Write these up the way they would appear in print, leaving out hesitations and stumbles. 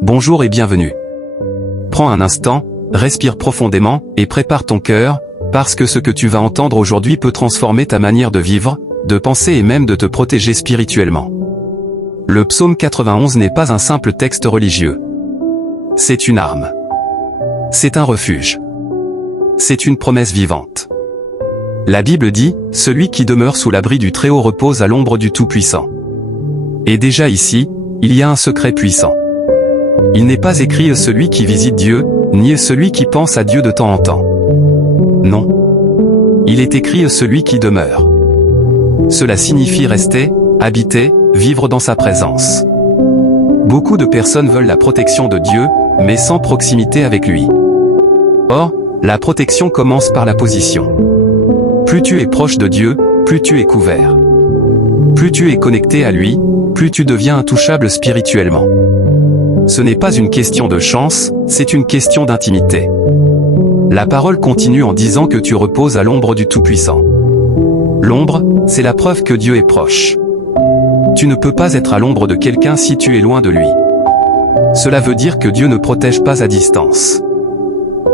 Bonjour et bienvenue. Prends un instant, respire profondément, et prépare ton cœur, parce que ce que tu vas entendre aujourd'hui peut transformer ta manière de vivre, de penser et même de te protéger spirituellement. Le psaume 91 n'est pas un simple texte religieux. C'est une arme. C'est un refuge. C'est une promesse vivante. La Bible dit, « Celui qui demeure sous l'abri du Très-Haut repose à l'ombre du Tout-Puissant ». Et déjà ici, il y a un secret puissant. Il n'est pas écrit « celui qui visite Dieu », ni « celui qui pense à Dieu de temps en temps ». Non. Il est écrit « celui qui demeure ». Cela signifie rester, habiter, vivre dans sa présence. Beaucoup de personnes veulent la protection de Dieu, mais sans proximité avec lui. Or, la protection commence par la position. Plus tu es proche de Dieu, plus tu es couvert. Plus tu es connecté à lui, plus tu deviens intouchable spirituellement. Ce n'est pas une question de chance, c'est une question d'intimité. La parole continue en disant que tu reposes à l'ombre du Tout-Puissant. L'ombre, c'est la preuve que Dieu est proche. Tu ne peux pas être à l'ombre de quelqu'un si tu es loin de lui. Cela veut dire que Dieu ne protège pas à distance.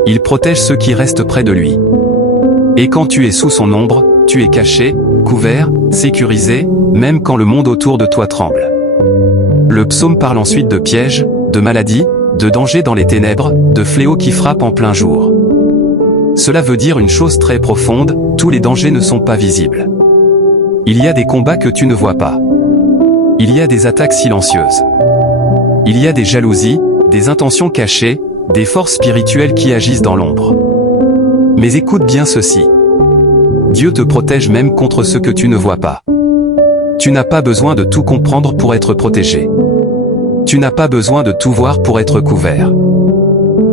Il protège ceux qui restent près de lui. Et quand tu es sous son ombre, tu es caché, couvert, sécurisé, même quand le monde autour de toi tremble. Le psaume parle ensuite de pièges, de maladies, de dangers dans les ténèbres, de fléaux qui frappent en plein jour. Cela veut dire une chose très profonde, tous les dangers ne sont pas visibles. Il y a des combats que tu ne vois pas. Il y a des attaques silencieuses. Il y a des jalousies, des intentions cachées, des forces spirituelles qui agissent dans l'ombre. Mais écoute bien ceci. Dieu te protège même contre ce que tu ne vois pas. Tu n'as pas besoin de tout comprendre pour être protégé. Tu n'as pas besoin de tout voir pour être couvert.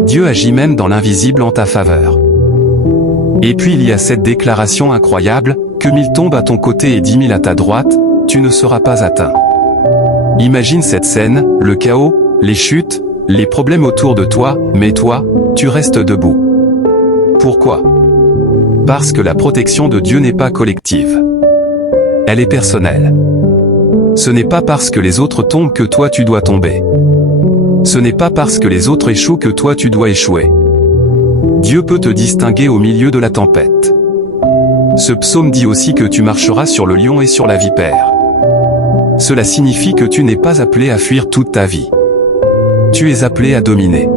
Dieu agit même dans l'invisible en ta faveur. Et puis il y a cette déclaration incroyable, que 1000 tombent à ton côté et 10 000 à ta droite, tu ne seras pas atteint. Imagine cette scène, le chaos, les chutes, les problèmes autour de toi, mais toi, tu restes debout. Pourquoi? Parce que la protection de Dieu n'est pas collective. Elle est personnelle. Ce n'est pas parce que les autres tombent que toi tu dois tomber. Ce n'est pas parce que les autres échouent que toi tu dois échouer. Dieu peut te distinguer au milieu de la tempête. Ce psaume dit aussi que tu marcheras sur le lion et sur la vipère. Cela signifie que tu n'es pas appelé à fuir toute ta vie. Tu es appelé à dominer.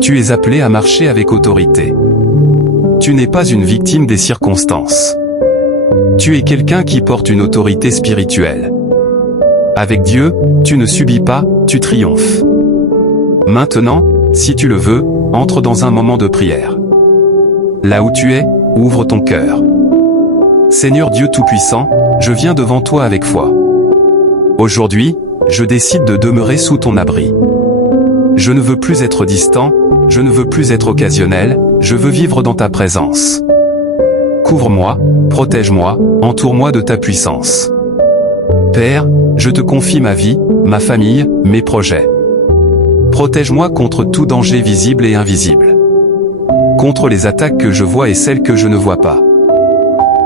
Tu es appelé à marcher avec autorité. Tu n'es pas une victime des circonstances. Tu es quelqu'un qui porte une autorité spirituelle. Avec Dieu, tu ne subis pas, tu triomphes. Maintenant, si tu le veux, entre dans un moment de prière. Là où tu es, ouvre ton cœur. Seigneur Dieu Tout-Puissant, je viens devant toi avec foi. Aujourd'hui, je décide de demeurer sous ton abri. Je ne veux plus être distant, je ne veux plus être occasionnel, je veux vivre dans ta présence. Couvre-moi, protège-moi, entoure-moi de ta puissance. Père, je te confie ma vie, ma famille, mes projets. Protège-moi contre tout danger visible et invisible. Contre les attaques que je vois et celles que je ne vois pas.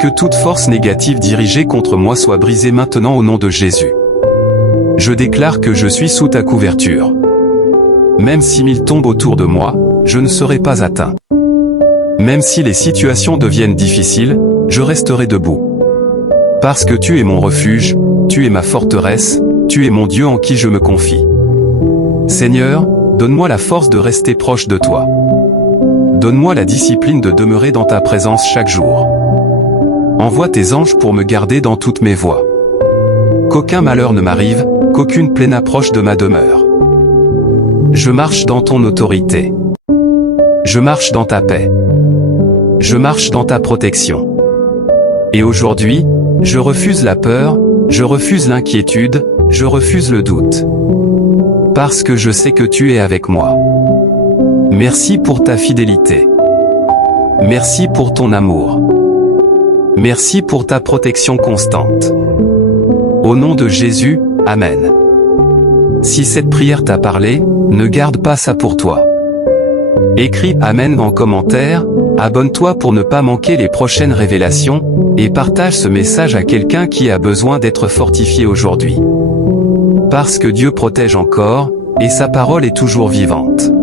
Que toute force négative dirigée contre moi soit brisée maintenant au nom de Jésus. Je déclare que je suis sous ta couverture. Même si 1000 tombent autour de moi, je ne serai pas atteint. Même si les situations deviennent difficiles, je resterai debout. Parce que tu es mon refuge, tu es ma forteresse, tu es mon Dieu en qui je me confie. Seigneur, donne-moi la force de rester proche de toi. Donne-moi la discipline de demeurer dans ta présence chaque jour. Envoie tes anges pour me garder dans toutes mes voies. Qu'aucun malheur ne m'arrive, qu'aucune plaie n'approche de ma demeure. Je marche dans ton autorité. Je marche dans ta paix. Je marche dans ta protection. Et aujourd'hui, je refuse la peur, je refuse l'inquiétude, je refuse le doute. Parce que je sais que tu es avec moi. Merci pour ta fidélité. Merci pour ton amour. Merci pour ta protection constante. Au nom de Jésus, Amen. Si cette prière t'a parlé, ne garde pas ça pour toi. Écris Amen en commentaire, abonne-toi pour ne pas manquer les prochaines révélations, et partage ce message à quelqu'un qui a besoin d'être fortifié aujourd'hui. Parce que Dieu protège encore, Et sa parole est toujours vivante.